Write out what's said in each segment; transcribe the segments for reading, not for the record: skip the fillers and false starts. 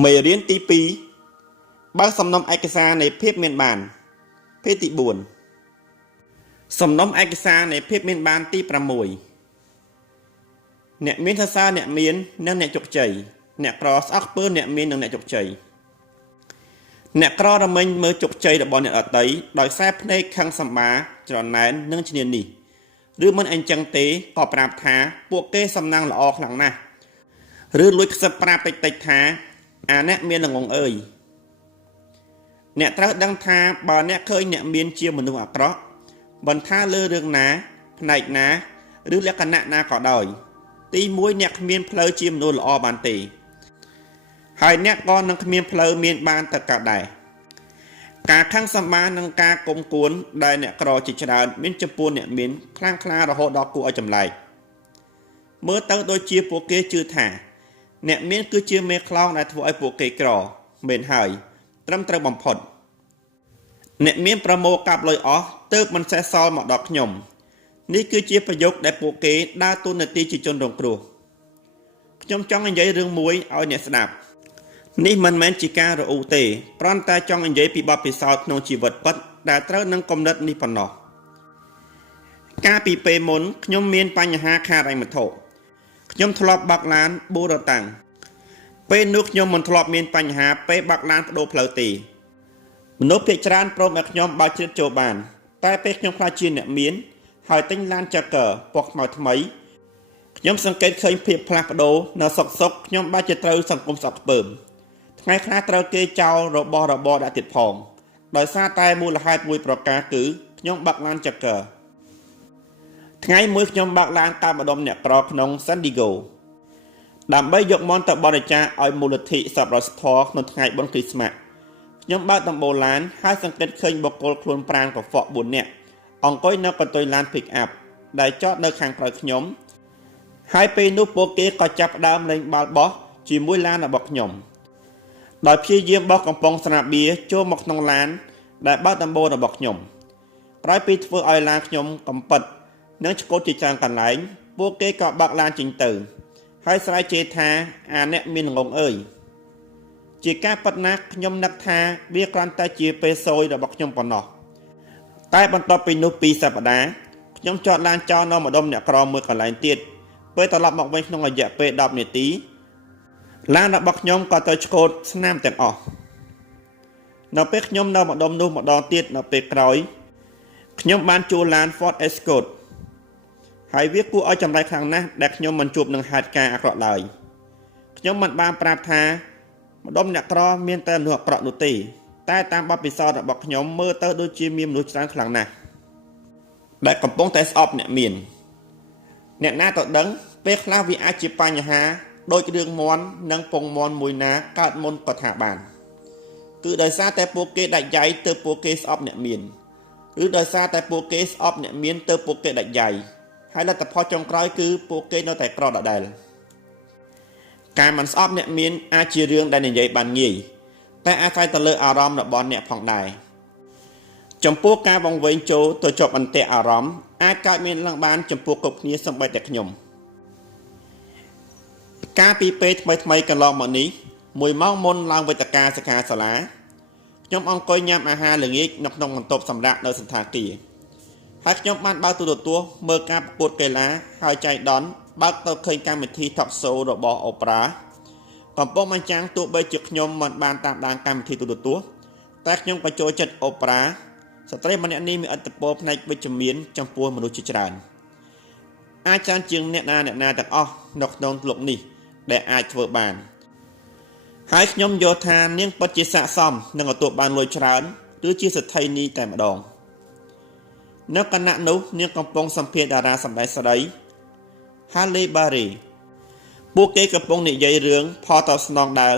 មេរៀនទី2បើកសំណុំឯកសារនៃភាពមានបានភេទទី4សំណុំឯកសារនៃភាពមានបានទី6អ្នកមានសរសើរអ្នកមាននិងអ្នកជោគជ័យអ្នកក្រស្អប់ខ្ពើមអ្នកមាននិងអ្នកជោគជ័យអ្នកក្ររមែងមើលជោគជ័យរបស់អ្នកដទៃដោយខ្សែភ្នែកខឹងសម្បាច្រណែននិងឈ្នានីសឬមិនអញ្ចឹងទេក៏ប្រាប់ថាពួកគេសំណាងល្អខ្លាំងណាស់ឬលួចខ្សឹបប្រាប់តិចៗថាអាអ្នកមានល្ងងអើយអ្នកត្រូវដឹងថាបើអ្នកឃើញអ្នកមានជាមនុស្សអាក្រក់មិនថាលើរឿងណាផ្នែកណាឬលក្ខណៈណាក៏ដោយទី1អ្នកគ្មានផ្លូវជាមនុស្សល្អបានទេហើយអ្នកក៏នឹងគ្មានផ្លូវមានបានទៅកើតដែរការខឹងសម្បានិងការគុំគួនដែលអ្នកក្រជាច្រើនមានចំពោះអ្នកមានខ្លាំងក្លារហូតដល់គួរឲ្យចម្លែកមើលទៅដូចជាពួកគេជឿថាអ្នកមានគឺជាមេខ្លោងដែលធ្វើឲ្យពួកគេក្រមែនហើយត្រឹមត្រូវបំផុតអ្នកមានប្រមូលកាប់លុយអស់ទើបមិនសេះសល់មកដល់ខ្ញុំនេះគឺជាប្រយោគដែលពួកគេដើរតួនាទីជាជនរងគ្រោះខ្ញុំចង់និយាយរឿងមួយឲ្យអ្នកស្ដាប់នេះមិនមែនជាការរអ៊ូទេព្រោះតែចង់និយាយពីបទពិសោធន៍ក្នុងជីវិតពិតដែលត្រូវនឹងគំនិតនេះប៉ុណ្ណោះកាលពីពេលមុនខ្ញុំមានបញ្ហាខាតហិរញ្ញវត្ថុខ្ញុំធ្លាប់បាក់ឡានប៊ូរតាំងពេលនោះខ្ញុំមិនធ្លាប់មានបញ្ហាពេលបាក់ឡានបដូរផ្លូវទេមនុស្សភាគច្រើនព្រមឲ្យខ្ញុំបើកជ្រៀតចូលបានតែពេលខ្ញុំខ្លាចជាអ្នកមានហើយទិញឡានចាកឺពណ៌ខ្មៅថ្មីខ្ញុំសង្កេតឃើញភាពផ្លាស់ប្ដូរនៅសុកខ្ញុំបាច់ជាត្រូវសង្គមស្អប់ខ្ពើមថ្ងៃខ្លះត្រូវគេចោលរបស់របរដាក់ទៀតផងដោយសារតែមូលហេតុមួយប្រការគឺខ្ញុំបាក់ឡានចាកឺថ្ងៃមួយខ្ញុំបាក់ឡានតាមម្ដុំអ្នកក្រក្នុង San Diego ដើម្បីយកមន្តទៅបរិច្ចាគឲ្យមូលនិធិសប្បុរសធម៌ក្នុងថ្ងៃបុណ្យគ្រីស្មាស់ខ្ញុំបើកដំបូលឡានហើយសង្កេតឃើញបុគ្គលខ្លួនប្រាណកខ្វក់4នាក់អង្គុយនៅកន្ទុយឡាន pick up ដែលចតនៅខាងក្រោយខ្ញុំហើយពេលនោះពួកគេក៏ចាប់ផ្ដើមលេងបាល់បោះជាមួយឡានរបស់ខ្ញុំដោយព្យាយាមបោះកំប៉ុងស្រាបៀរចូលមកក្នុងឡានដែលបើកដំបូលរបស់ខ្ញុំក្រោយពីធ្វើឲ្យឡានខ្ញុំកំពិតនិងឆ្កូតជាច្រើនកន្លែងពួកគេក៏បើកឡានចេញទៅហើយស្រែកជេរថាអាអ្នកមានងងអើយជាការប៉ັດណាស់ខ្ញុំនឹកថាវាគ្រាន់តែជាពេលសោយរបស់ខ្ញុំប៉ុណ្ណោះតែបន្ទាប់ពីនោះ2សប្តាហ៍ខ្ញុំចតឡានចោលនៅម្ដុំអ្នកក្រមួយកន្លែងទៀតពេលត្រឡប់មកវិញក្នុងរយៈពេល10នាទីឡានរបស់ខ្ញុំក៏ទៅឆ្កូតស្នាមទាំងអស់នៅពេលខ្ញុំនៅម្ដុំនោះម្ដងទៀតនៅពេលក្រោយខ្ញុំបានជួលឡាន Ford Escort ហើយវាគួរឲ្យចម្លែកខ្លាំងណាស់ដែលខ្ញុំមិនជួបនឹងហេតុការណ៍អាក្រក់ឡើយខ្ញុំមិនបានប្រាប់ថាម្ដុំអ្នកក្រមានតែមនុស្សអាក្រក់នោះទេតែតាមបទពិសោធន៍របស់ខ្ញុំមើលទៅដូចជាមានមនុស្សច្រើនខ្លាំងណាស់ដែលកំពុងតែស្អប់អ្នកមានអ្នកណាទៅដឹងពេលខ្លះវាអាចជាបញ្ហាដូចរឿងមន់និងពងមន់មួយណាកើតមុនក៏ថាបានគឺដោយសារតែពួកគេដាច់យ៉ៃទៅពួកគេស្អប់អ្នកមានឬដោយសារតែពួកគេស្អប់អ្នកមានទៅពួកគេដាច់យ៉ៃហើយលទ្ធផលចុងក្រោយគឺពួកគេនៅតែក្រដដែលការមិនស្អប់អ្នកមានអាចជារឿងដែលនិយាយបានងាយតែអាស្រ័យទៅលើអារម្មណ៍របស់អ្នកផងដែរចំពោះការវង្វេងចូលទៅជាប់អន្ទាក់អារម្មណ៍អាចកើតមានឡើងបានចំពោះគ្រប់គ្នាសូម្បីតែខ្ញុំកាលពីពេលថ្មីកន្លងមកនេះ1ម៉ោងមុនឡើងវេទិកាសិក្ខាសាលាខ្ញុំអង្គុយញ៉ាំអាហារល្ងាចនៅក្នុងបន្ទប់សម្រាប់នៅសន្តាគារហើយខ្ញុំបានបើកទូរទស្សន៍មើលការប្រកួតកីឡាហើយចៃដន្យបើកទៅឃើញកម្មវិធី Talk Show របស់ Oprah កំពុងបញ្ចាំងទោះបីជាខ្ញុំមិនបានតាមដានកម្មវិធីទូរទស្សន៍តែខ្ញុំក៏ចូលចិត្ត Oprah ស្ត្រីម្នាក់នេះមានឥទ្ធិពលផ្នែកវិជ្ជមានចំពោះមនុស្សជាច្រើនអាចច្រើនជាងអ្នកណាទាំងអស់នៅក្នុងលោកនេះដែលអាចធ្វើបានហើយខ្ញុំយល់ថានាងពិតជាស័ក្តិសមនឹងទទួលបានលុយច្រើនឬជាសេដ្ឋីនីតែម្ដងនៅគណៈនោះនាងកំពុងសម្ភាសតារាសម្ដែងស្រី Halle Berry ពួកគេកំពុងនិយាយរឿងផលតបស្នងដែល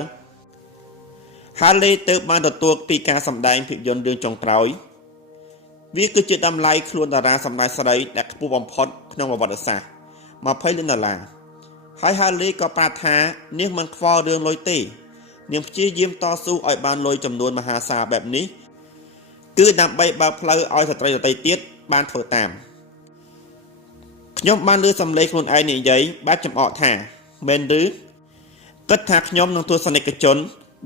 Halle ទៅបានទទួលពីការសម្ដែងភាពយន្តរឿងចុងក្រោយវាគឺជាតម្លៃខ្លួនតារាសម្ដែងស្រីដែលខ្ពស់បំផុតក្នុងប្រវត្តិសាស្ត្រ$20 លានហើយ Halle ក៏ប្រាប់ថានាងមិនខ្វល់រឿងលុយទេនាងព្យាយាមតស៊ូឲ្យបានលុយចំនួនមហាសាលបែបនេះគឺដើម្បីបើកផ្លូវឲ្យស្ត្រីដទៃទៀតបានធ្វើតាមខ្ញុំបានលើសំឡេងខ្លួនឯងនិយាយបែបចំអកថាមែនឬគិតថាខ្ញុំនឹងទស្សនិកជន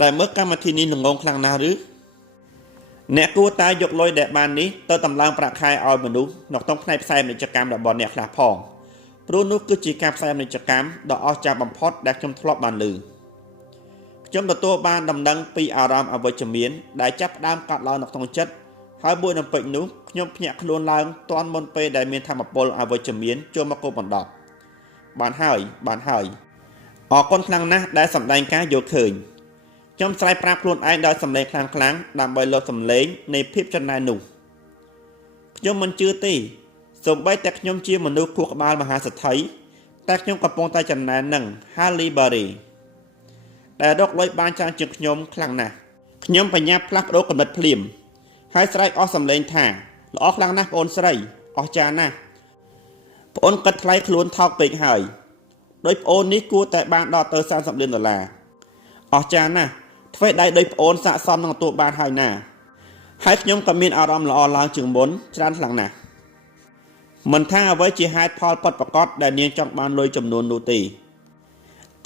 ដែលមើលកម្មវិធីនេះល្ងងខ្លាំងណាស់ឬអ្នកគួរតែយកលុយដែលបាននេះទៅតម្លើងប្រាក់ខែឲ្យមនុស្សនៅក្នុងផ្នែកផ្សាយពាណិជ្ជកម្មរបស់អ្នកខ្លះផងព្រោះនោះគឺជាការផ្សាយពាណិជ្ជកម្មដ៏អស្ចារ្យបំផុតដែលខ្ញុំធ្លាប់បានឮខ្ញុំទទួលបានដំណឹងពីអារម្មណ៍អវិជ្ជមានដែលចាប់ផ្ដើមកាត់ឡើងនៅក្នុងចិត្តហើយមួយនៅពេកនោះខ្ញុំភ្ញាក់ខ្លួនឡើងទាន់មុនពេលដែលមានធម៌ពលអវិជ្ជមានចូលមកគប់បណ្ដប់បានហើយអរគុណខ្លាំងណាស់ដែលសម្ដែងការយកឃើញខ្ញុំស្រែកប្រាប់ខ្លួនឯងដោយសម្លេងខ្លាំងៗដើម្បីលុបសម្លេងនៃភាពចំណែននោះខ្ញុំមិនជឿទេសូម្បីតែខ្ញុំជាមនុស្សខួរក្បាលមហាសេដ្ឋីតែខ្ញុំកំពុងតែចំណែននឹង Halle Berry ដែលរកលុយបានច្រើនជាងខ្ញុំខ្លាំងណាស់ខ្ញុំបញ្ញាផ្លាស់ប្ដូរកំណត់ភ្លាមហើយស្រែកអស់សម្លេងថាល្អខ្លាំងណាស់បងអូនស្រីអស្ចារ្យណាស់បងអូនគិតថ្លៃខ្លួនថោកពេកហើយដោយបងអូននេះគួរតែបានដល់ទៅ$30 លានអស្ចារ្យណាស់ធ្វើដៃដោយបងអូនស័ក្តិសមនឹងទទួលបានហើយណាហើយខ្ញុំក៏មានអារម្មណ៍ល្អឡើងជាងមុនច្រើនខ្លាំងណាស់មិនថាអ្វីជាហេតុផលពិតប្រាកដដែលនាងចង់បានលុយចំនួននោះទេ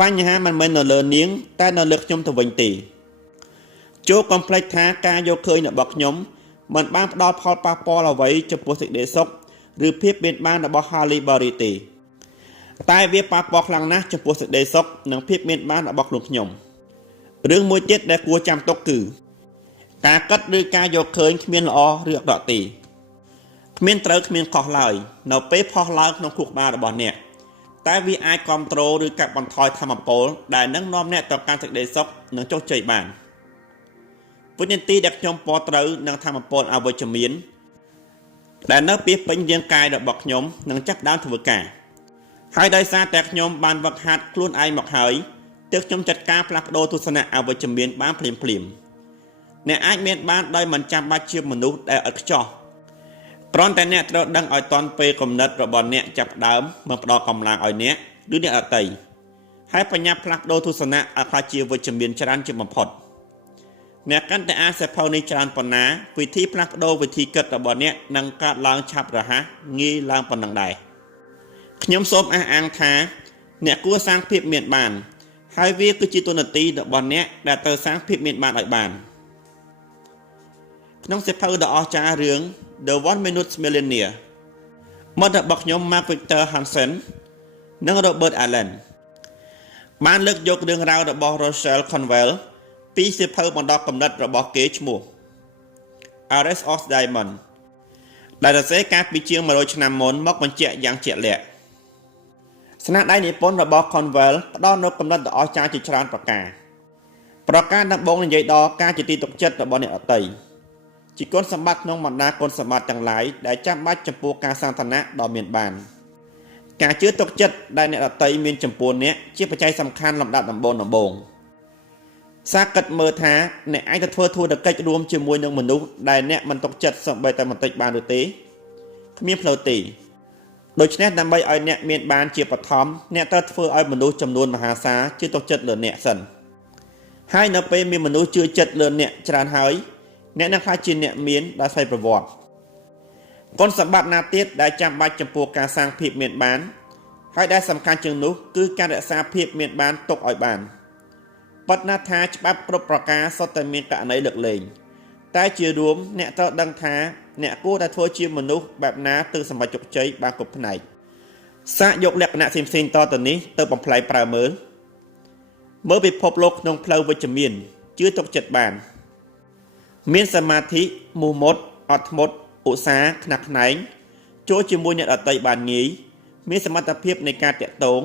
បញ្ហាមិនមែននៅលើនាងតែនៅលើខ្ញុំទៅវិញទេចូលកុំភ្លេចថាការយកឃើញរបស់ខ្ញុំមិនបានផ្ដល់ផលប៉ះពាល់អ្វីចំពោះសេចក្តីសុខឬភាពមានបានរបស់ Halle Berry ទេតែវាប៉ះពាល់ខ្លាំងណាស់ចំពោះសេចក្តីសុខនិងភាពមានបានរបស់ខ្លួនខ្ញុំរឿងមួយទៀតដែលគួរចាំទុកគឺការគិតឬការយកឃើញគ្មានល្អឬអាក្រក់ទេគ្មានត្រូវគ្មានខុសឡើយនៅពេលផុសឡើងក្នុងខួរក្បាលរបស់អ្នកតែវាអាចគ្រប់គ្រងឬកាត់បន្ថយធម៌ពលដែលនឹងនាំអ្នកទៅកាន់សេចក្តីសុខនិងជោគជ័យបានវិញ្ញាណទីដែលខ្ញុំពោលត្រូវនឹងធម៌ពលអវិជ្ជមានដែលនៅពីពេញរាងកាយរបស់ខ្ញុំនឹងចាប់ដើមធ្វើការហើយដោយសារតែខ្ញុំបានវឹកហាត់ខ្លួនឯងមកហើយទើបខ្ញុំចាត់ការផ្លាស់ប្ដូរទស្សនៈអវិជ្ជមានបានភ្លាមអ្នកអាចមានបានដោយមិនចាំបាច់ជាមនុស្សដែលឥតខ្ចោះគ្រាន់តែអ្នកត្រូវដឹងឲ្យទាន់ពេលគំនិតរបស់អ្នកចាប់ដើមមកផ្ដល់កម្លាំងឲ្យអ្នកឬអ្នកដទៃហើយបញ្ញាផ្លាស់ប្ដូរទស្សនៈឲ្យក្លាយជាវិជ្ជមានច្រើនជាងបំផុតអ្នកកាន់តែអានសៀវភៅនេះច្រើនប៉ុណ្ណាវិធីផ្លាស់ប្ដូរវិធីគិតរបស់អ្នកនឹងកើតឡើងឆាប់រហ័សងាយឡើងប៉ុណ្ណឹងដែរខ្ញុំសូមអះអាងថាអ្នកគួរសាងភាពមានបានហើយវាគឺជាទូនាទីរបស់អ្នកដែលត្រូវសាងភាពមានបានឲ្យបានក្នុងសៀវភៅដ៏អស្ចារ្យរឿង The 1 Minute Millionaire មិត្តរបស់ខ្ញុំ Mark Victor Hansen និង Robert Allen បានលើកយករឿងរ៉ាវរបស់ Rochelle Conwell ពីសៀវភៅបណ្ដុះគំនិតរបស់គេឈ្មោះ Arrest of Diamond ដែលសរសេរកាលពីជាង100ឆ្នាំមុនមកបញ្ជាក់យ៉ាងជាក់លាក់ស្នាដៃនិពន្ធរបស់ Conwell ផ្ដល់នូវគំនិតដ៏អស្ចារ្យជាច្រើនប្រការដំបូងនិយាយដល់ការជាទីទុកចិត្តរបស់អ្នកដទៃជាគុណសម្បត្តិក្នុងបណ្ដាគុណសម្បត្តិទាំងឡាយដែលចាំបាច់ចំពោះការសាងឋានៈដ៏មានបានការជឿទុកចិត្តដែលអ្នកដទៃមានចំពោះអ្នកជាបច្ច័យសំខាន់លំដាប់ដំបូងសាកគិតមើលថាអ្នកអាចទៅធ្វើធុរកិច្ចរួមជាមួយនឹងមនុស្សដែលអ្នកមិនទុកចិត្តសូម្បីតែបន្តិចបានឬទេគ្មានផ្លូវទេដូច្នេះដើម្បីឲ្យអ្នកមានបានជាបឋមអ្នកត្រូវធ្វើឲ្យមនុស្សចំនួនមហាសាលជឿទុកចិត្តលើអ្នកសិនហើយនៅពេលមានមនុស្សជឿចិត្តលើអ្នកច្រើនហើយអ្នកនឹងក្លាយជាអ្នកមានដោយស្វ័យប្រវត្តិគុណសម្បត្តិណាទៀតដែលចាំបាច់ចំពោះការសាងភាពមានបានហើយដែលសំខាន់ជាងនោះគឺការរក្សាភាពមានបានទុកឲ្យបានប៉ុន្តែថាច្បាប់គ្រប់ប្រការសុទ្ធតែមានករណីលើកលែងតែជារួមអ្នកត្រូវដឹងថាអ្នកគួរតែធ្វើជាមនុស្សបែបណាទើបសម្រេចជោគជ័យបានគ្រប់ផ្នែកសាកយកលក្ខណៈផ្សេងៗតទៅនេះទៅបំផ្លែងប្រើមើលពិភពលោកក្នុងផ្លូវវិជ្ជមានជឿទុកចិត្តបានមានសមាធិមោះមុតអត់ធ្មត់ឧស្សាហ៍ខ្នះខ្នែងចូលជាមួយអ្នកដទៃបានងាយមានសមត្ថភាពនៃការតាក់ទង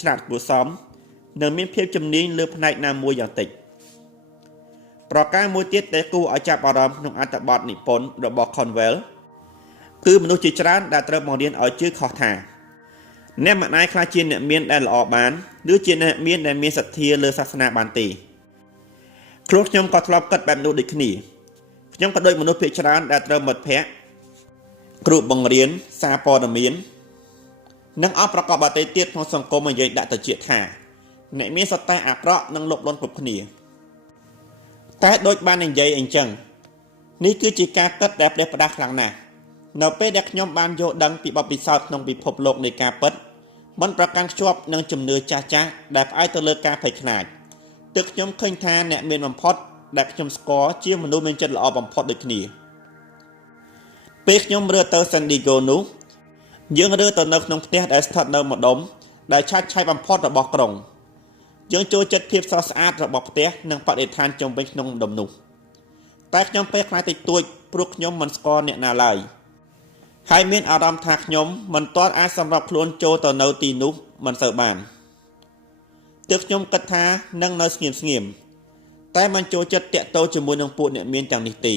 ឆ្លាតគួរសមនិងមានភាពជំនាញលើផ្នែកណាមួយយ៉ាងតិចប្រការមួយទៀតដែលគួរឲ្យចាប់អារម្មណ៍ក្នុងអត្ថបទនិពន្ធរបស់ Conwell គឺមនុស្សជាច្រើនដែលត្រូវបង្រៀនឲ្យជឿខុសថាអ្នកមិនអាចក្លាយជាអ្នកមានដែលល្អបានឬជាអ្នកមានដែលមានសទ្ធាលើសាសនាបានទេខ្លួនខ្ញុំក៏ធ្លាប់គិតបែបនោះដូចគ្នាខ្ញុំក៏ដូចមនុស្សភាគច្រើនដែលត្រូវមិត្តភ័ក្តិគ្រូបង្រៀនសារព័ត៌មាននិងអបប្រកបដទៃទៀតក្នុងសង្គមនិយាយដាក់ទៅជាថាអ្នកមានសត្វតែអាក្រក់និងលោភលន់គ្រប់គ្នាតែដូចបាននិយាយអញ្ចឹងនេះគឺជាការគិតដែលផ្ដេសផ្ដាសខ្លាំងណាស់នៅពេលដែលខ្ញុំបានយល់ដឹងពីបទពិសោធន៍ក្នុងពិភពលោកនៃការពិតមិនប្រកាន់ខ្ជាប់នឹងជំនឿចាស់ៗដែលផ្អែកទៅលើការភ័យខ្លាច ទឹកខ្ញុំឃើញថាអ្នកមានបំផុតដែលខ្ញុំស្គាល់ជាមនុស្សមានចិត្តល្អបំផុតដូចគ្នាពេលខ្ញុំរើទៅ San Diego នោះយើងរើទៅនៅក្នុងផ្ទះដែលស្ថិតនៅម្ដុំដែលឆាច់ឆាយបំផុតរបស់ក្រុងយើងចូលចិត្តភាពស្រស់ស្អាតរបស់ផ្ទះនិងបរិស្ថានជុំវិញក្នុងម្ដុំនោះតែខ្ញុំពេលខ្លះតិចតួចព្រោះខ្ញុំមិនស្គាល់អ្នកណាឡើយហើយមានអារម្មណ៍ថាខ្ញុំមិនទាន់អាចសម្របខ្លួនចូលទៅនៅទីនោះមិនសូវបានទើបខ្ញុំគិតថានឹងនៅស្ងៀមតែមិនចូលចិត្តតាក់ទងជាមួយនឹងពួកអ្នកមានទាំងនេះទេ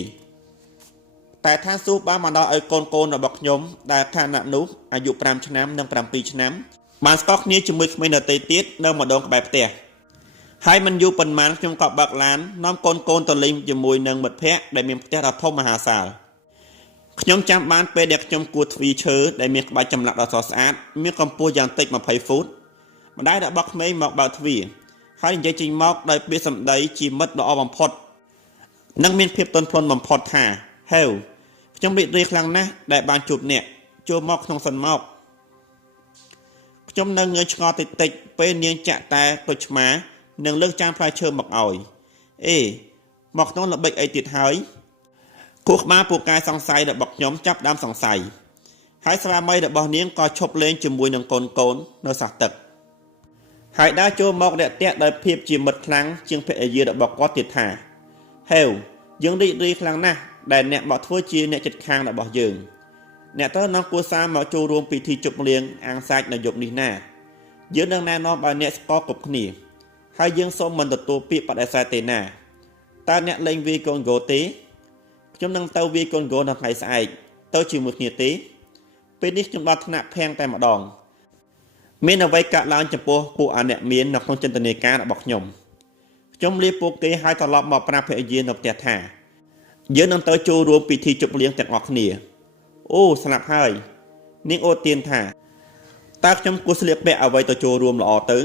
តែថាស៊ូបានមកដល់ឲ្យកូនរបស់ខ្ញុំដែលខណៈនោះអាយុ5ឆ្នាំនិង7ឆ្នាំបានស្គាល់គ្នាជាមួយក្មេងដទៃទៀតនៅម្ដងក្បែរផ្ទះហើយមិនយូរប៉ុន្មានខ្ញុំក៏បើកឡាននាំកូនទៅលេងជាមួយនឹងមិត្តភ័ក្តិដែលមានផ្ទះដ៏ធំមហាសាលខ្ញុំចាំបានពេលដែលខ្ញុំគួរទ្វារឈើដែលមានក្បាច់ចម្លាក់ដ៏ស្រស់ស្អាតមានកម្ពស់យ៉ាងតិច20 ហ្វូតម្ដាយរបស់ក្មេងមកបើកទ្វារហើយនិយាយចេញមកដោយពាក្យសម្ដីជាមិត្តល្អបំផុតនិងមានភាពទន់ភ្លន់បំផុតថាហេវខ្ញុំរីករាយខ្លាំងណាស់ដែលបានជួបអ្នកចូលមកក្នុងសិនមកខ្ញុំនៅងើយឆ្ងល់តិចពេលនាងចាក់តែទុចឆ្មានិងលើកចានផ្លែឈើមកឲ្យមកក្នុងល្បិចអីទៀតហើយគូក្បាលពូកែសង្ស័យរបស់ខ្ញុំចាប់ដើមសង្ស័យហើយស្វាមីរបស់នាងក៏ឈប់លេងជាមួយនឹងកូននៅសះទឹកហើយដើរចូលមករាក់ទាក់ដោយភាពជាមិត្តខ្លាំងជាងភរិយារបស់គាត់ទៀតថាហេវយើងរីករាយខ្លាំងណាស់ដែលអ្នកមកធ្វើជាអ្នកចិត្តខាងរបស់យើងអ្នកទៅនាំគូសារមកចូលរួមពិធីជប់លៀងអាំងសាច់នៅយប់នេះណាយើងនឹងណែនាំឲ្យអ្នកស្គាល់គ្រប់គ្នាហើយយើងសូមមិនទទួលពាក្យបដិសេធទេណាតើអ្នកលេងវាយកូនហ្គោទេខ្ញុំនឹងទៅវាយកូនហ្គោនៅថ្ងៃស្អែកទៅជាមួយគ្នាទេពេលនេះខ្ញុំដល់ថ្នាក់ភាំងតែម្ដងមានអ្វីកាត់ឡើងចំពោះពួកអាអ្នកមាននៅក្នុងចិន្ទនាការរបស់ខ្ញុំលាពួកគេឲ្យត្រឡប់មកប្រាប់ភរិយានៅផ្ទះថាយើងនឹងទៅចូលរួមពិធីជប់លៀងទាំងអស់គ្នាអូស្លាប់ហើយនាងអូទៀនថាតើខ្ញុំគួរស្លៀកពាក់អ្វីទៅចូលរួមល្អទៅ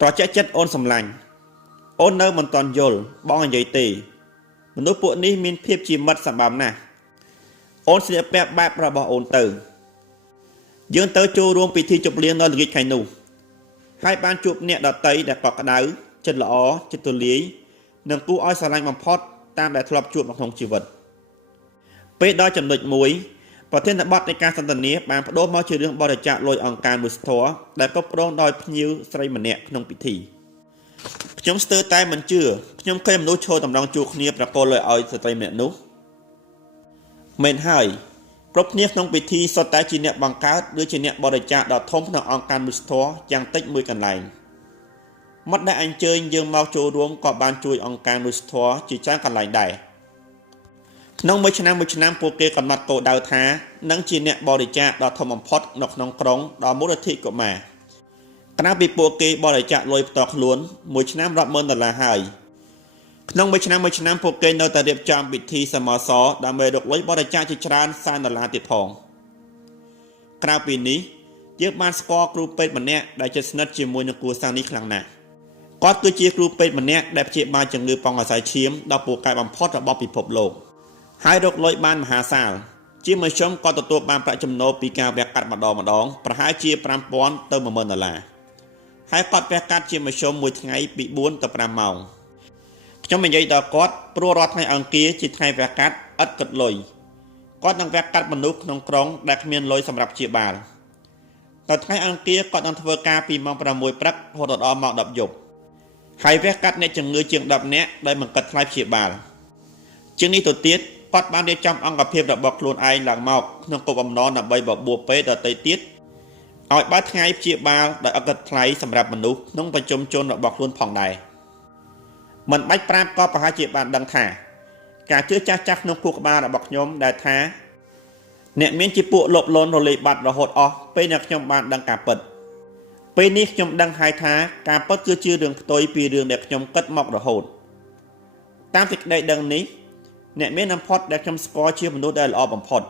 ត្រជាក់ចិត្តអូនសម្លាញ់អូននៅមិនទាន់យល់បងនិយាយទេមនុស្សពួកនេះមានភាពជាមិត្តសម្បំណាស់អូនស្លៀកពាក់បែបរបស់អូនទៅយើងទៅចូលរួមពិធីជប់លៀងនៅល្ងាចថ្ងៃនោះហើយបានជួបអ្នកដតីដែលកក់ក្ដៅចិត្តល្អចិត្តទូលាយនិងគួរឲ្យស្រឡាញ់បំផុតតាមដែលធ្លាប់ជួបក្នុងជីវិតពេលដល់ចំណុចមួយប្រធានបទនៃការសន្ទនាបានបដូរមកជារឿងបរិច្ចាគលុយអង្គការមួយស្ទរដែលគ្រប់គ្រងដោយភ្ញៀវស្រីម្នាក់ក្នុងពិធីខ្ញុំស្ទើរតែមិនជឿខ្ញុំឃើញមនុស្សឈរតម្រង់ជួរគ្នាប្រកល់លុយឲ្យស្ត្រីម្នាក់នោះមែនហើយគ្រប់គ្នាក្នុងពិធីសុទ្ធតែជាអ្នកបង្កើតឬជាអ្នកបរិច្ចាគដ៏ធំក្នុងអង្គការមួយស្ទរយ៉ាងតិចមួយកន្លែងមិត្តដែលអញ្ជើញយើងមកចូលរួមក៏បានជួយអង្គការមួយស្ទរជាច្រើនកន្លែងដែរក្នុងមួយឆ្នាំពួកគេកំណត់គោលដៅថានឹងជាអ្នកបរិច្ចាគដ៏ធំបំផុតនៅក្នុងក្រុងដល់មូលនិធិកុមារក្រៅពីពួកគេបរិច្ចាគលុយផ្ទាល់ខ្លួនមួយឆ្នាំរាប់ម៉ឺនដុល្លារហើយក្នុងមួយឆ្នាំពួកគេនៅតែរៀបចំពិធីសមរសរដើម្បីរកលុយបរិច្ចាគជាច្រើនសែនដុល្លារទៀតផងក្រៅពីនេះយើងបានស្គាល់គ្រូពេទ្យម្នាក់ដែលជិតស្និទ្ធជាមួយនឹងគូសារនេះខ្លាំងណាស់គាត់គឺជាគ្រូពេទ្យម្នាក់ដែលព្យាបាលជំងឺប៉ង់អាស័យឈាមដ៏ពូកែបំផុតរបស់ពិភពលោកហើយរកលុយបានមហាសាលជាមធ្យមគាត់ទទួលបានប្រាក់ចំណូលពីការវះកាត់ម្ដងប្រហែលជា$5,000ទៅ$10,000ហើយគាត់វះកាត់ជាមធ្យមមួយថ្ងៃពី4ទៅ5ម៉ោងខ្ញុំនិយាយដល់គាត់ព្រោះរាល់ថ្ងៃអង្គារជាថ្ងៃវះកាត់ឥតគិតលុយគាត់នឹងវះកាត់មនុស្សក្នុងក្រុងដែលគ្មានលុយសម្រាប់ព្យាបាលដល់ថ្ងៃអង្គារគាត់នឹងធ្វើការពីម៉ោង6ព្រឹករហូតដល់ម៉ោង10យប់ហើយវះកាត់អ្នកជំងឺជាង10នាក់ដោយមិនគិតថ្លៃព្យាបាលជាងនេះទៅទៀតគាត់បានរៀបចំអង្គភាពរបស់ខ្លួនឯងឡើងមកក្នុងគោលបំណងដើម្បីបបួលពេទ្យដទៃទៀតឲ្យបើថ្ងៃព្យាបាលដោយអត់គិតថ្លៃសម្រាប់មនុស្សក្នុងប្រជុំជនរបស់ខ្លួនផងដែរមិនបាច់ប្រាប់ក៏ប្រហែលជាបានដឹងថាការជឿចាស់ក្នុងគូក្បាលរបស់ខ្ញុំដែលថាអ្នកមានជាពួកលបលន់រលាយបាត់រហូតអស់ពេលដែលខ្ញុំបានដឹងការពិតពេលនេះខ្ញុំដឹងហើយថាការពិតគឺជារឿងផ្ទុយពីរឿងដែលខ្ញុំគិតមករហូតតាមសេចក្តីដឹងនេះអ្នកមានបំផុតដែលខ្ញុំស្គាល់ជាមនុស្សដែលល្អបំផុត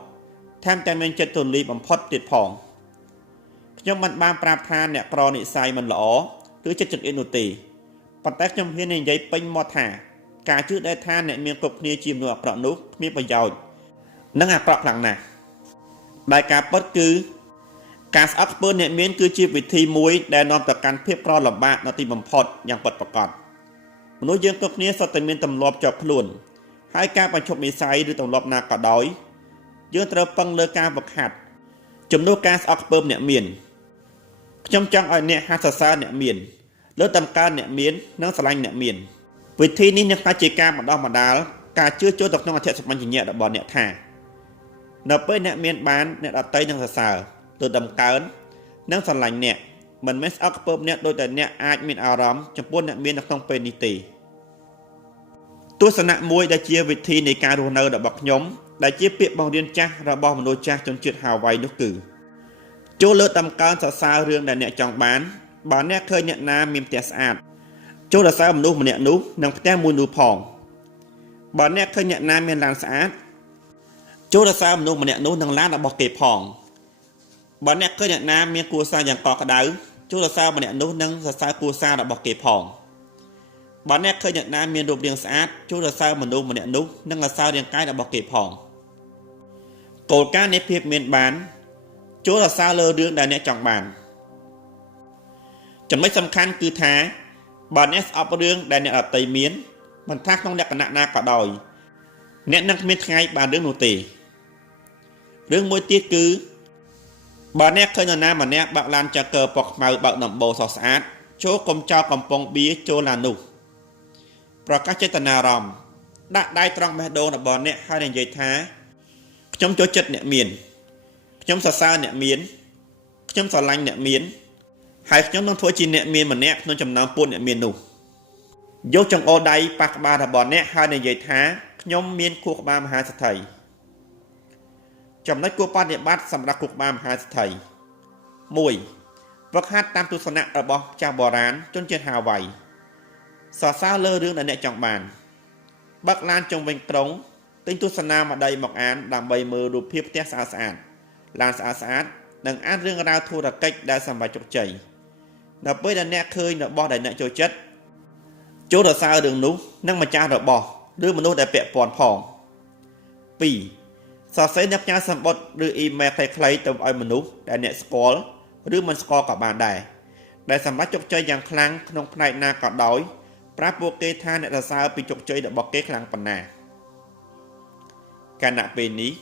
ថែមទាំងមានចិត្តទូលាយបំផុតទៀតផងខ្ញុំមិនបានប្រាប់ថាអ្នកក្រនិស្ស័យមិនល្អឬចិត្តចង្អៀតនោះទេប៉ុន្តែខ្ញុំហ៊ាននិយាយពេញមាត់ថាការជឿដែលថាអ្នកមានគ្រប់គ្នាជាមនុស្សអាក្រក់នោះគ្មានប្រយោជន៍និងអាក្រក់ខ្លាំងណាស់ដែលការពិតគឺការស្អប់ខ្ពើមអ្នកមានគឺជាវិធីមួយដែលនាំទៅកាន់ភាពក្រលំបាកនៅទីបំផុតយ៉ាងពិតប្រាកដ មនុស្សយើងគ្រប់គ្នាសុទ្ធតែមានទម្លាប់ជាប់ខ្លួនហើយការបញ្ឈប់និស្ស័យឬទម្លាប់ណាក៏ដោយយើងត្រូវពឹងលើការវឹកហាត់ជំនួសការស្អប់ខ្ពើមអ្នកមានខ្ញុំចង់ឲ្យអ្នកហាត់សរសើរអ្នកមានលើកតម្កើងអ្នកមាននិងស្រឡាញ់អ្នកមានវិធីនេះនឹងក្លាយជាការបណ្ដោះបណ្ដាលការជឿចូលទៅក្នុងអធិសម្បញ្ញៈរបស់អ្នកថានៅពេលអ្នកមានបានអ្នកដតីនឹងសរសើរលើកតម្កើងនិងស្រឡាញ់អ្នកមិនមែនស្អប់ខ្ពើមអ្នកដោយតែអ្នកអាចមានអារម្មណ៍ចំពោះអ្នកមាននៅក្នុងពេលនេះទេទស្សនៈមួយដែលជាវិធីនៃការរស់នៅរបស់ខ្ញុំដែលជាពាក្យបង្រៀនចាស់របស់មនុស្សចាស់ជនជាតិហាវ៉ៃនោះគឺចូលលើកតម្កើងសរសើររឿងដែលអ្នកចង់បានបើអ្នកឃើញអ្នកណាមានផ្ទះស្អាតចូលសរសើរមនុស្សម្នាក់នោះនិងផ្ទះមួយនោះផងបើអ្នកឃើញអ្នកណាមានឡានស្អាតចូលសរសើរមនុស្សម្នាក់នោះនិងឡានរបស់គេផងបើអ្នកឃើញអ្នកណាមានគួរសារយ៉ាងកក់ក្ដៅចូលសរសើរម្នាក់នោះនិងសរសើរគួរសាររបស់គេផងបើអ្នកឃើញអ្នកណាមានរូបរាងស្អាតចូលសរសើរមនុស្សម្នាក់នោះនិងសរសើររាងកាយរបស់គេផងគោលការណ៍នៃភាពមានបានចូលសរសើរលើរឿងដែលអ្នកចង់បានចំណុចសំខាន់គឺថាបើអ្នកស្អប់រឿងដែលអ្នកដទៃមានមិនថាក្នុងលក្ខណៈណាក៏ដោយអ្នកនឹងគ្មានថ្ងៃបានរឿងនោះទេរឿងមួយទៀតគឺបើអ្នកឃើញនរណាម្នាក់បើកឡានចក្រពណ៌ខ្មៅបើកដំបូលសស្អាតចូលកុំចោលកំប៉ុងបៀចូលឡាននោះប្រកាសចេតនារំដាក់ដៃត្រង់បេះដូងរបស់អ្នកហើយនិយាយថាខ្ញុំចូលចិត្តអ្នកមានខ្ញុំសរសើរអ្នកមានខ្ញុំស្រឡាញ់អ្នកមានហើយខ្ញុំនឹងធ្វើជាអ្នកមានម្នាក់ក្នុងចំណោមពួកអ្នកមាននោះយកចង្អុលដៃប៉ះក្បាលរបស់អ្នកហើយនិយាយថាខ្ញុំមានខួរក្បាលមហាសេដ្ឋីចំណុចគួរបដិបត្តិសម្រាប់ខួរក្បាលមហាសេដ្ឋី 1. វឹកហាត់តាមទស្សនៈរបស់ចាស់បុរាណជនជាតិហាវ៉ៃសរសើរលើរឿងដែលអ្នកចង់បានបើកឡានជុំវិញក្រុងទិញទស្សនាម្ដីមកអានដើម្បីមើលរូបភាពផ្ទះស្អាតៗឡានស្អាតៗនិងអានរឿងរ៉ាវធុរកិច្ចដែលសម្រេចជោគជ័យនៅពេលដែលអ្នកឃើញរបស់ដែលអ្នកចូលចិត្តចូលសរសើររឿងនោះនិងម្ចាស់របស់ឬមនុស្សដែលពាក់ព័ន្ធផង 2. សរសេរអ្នកផ្ញើសម្បត្តិឬអ៊ីមែលខ្លីៗទៅឲ្យមនុស្សដែលអ្នកស្គាល់ឬមិនស្គាល់ក៏បានដែរដែលសម្រេចជោគជ័យយ៉ាងខ្លាំងក្នុងផ្នែកណាក៏ដោយប្រាប់ពួកគេថាអ្នកសរសើរពីជោគជ័យរបស់គេខ្លាំងប៉ុណ្ណាគណៈពេលនេះ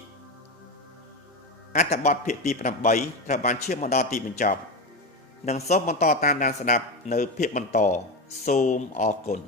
អត្ថបទភាគទី8ត្រូវបានឈានមកដល់ទីបញ្ចប់និងសូមបន្តតាមដានស្ដាប់នៅភាគបន្តសូមអរគុណ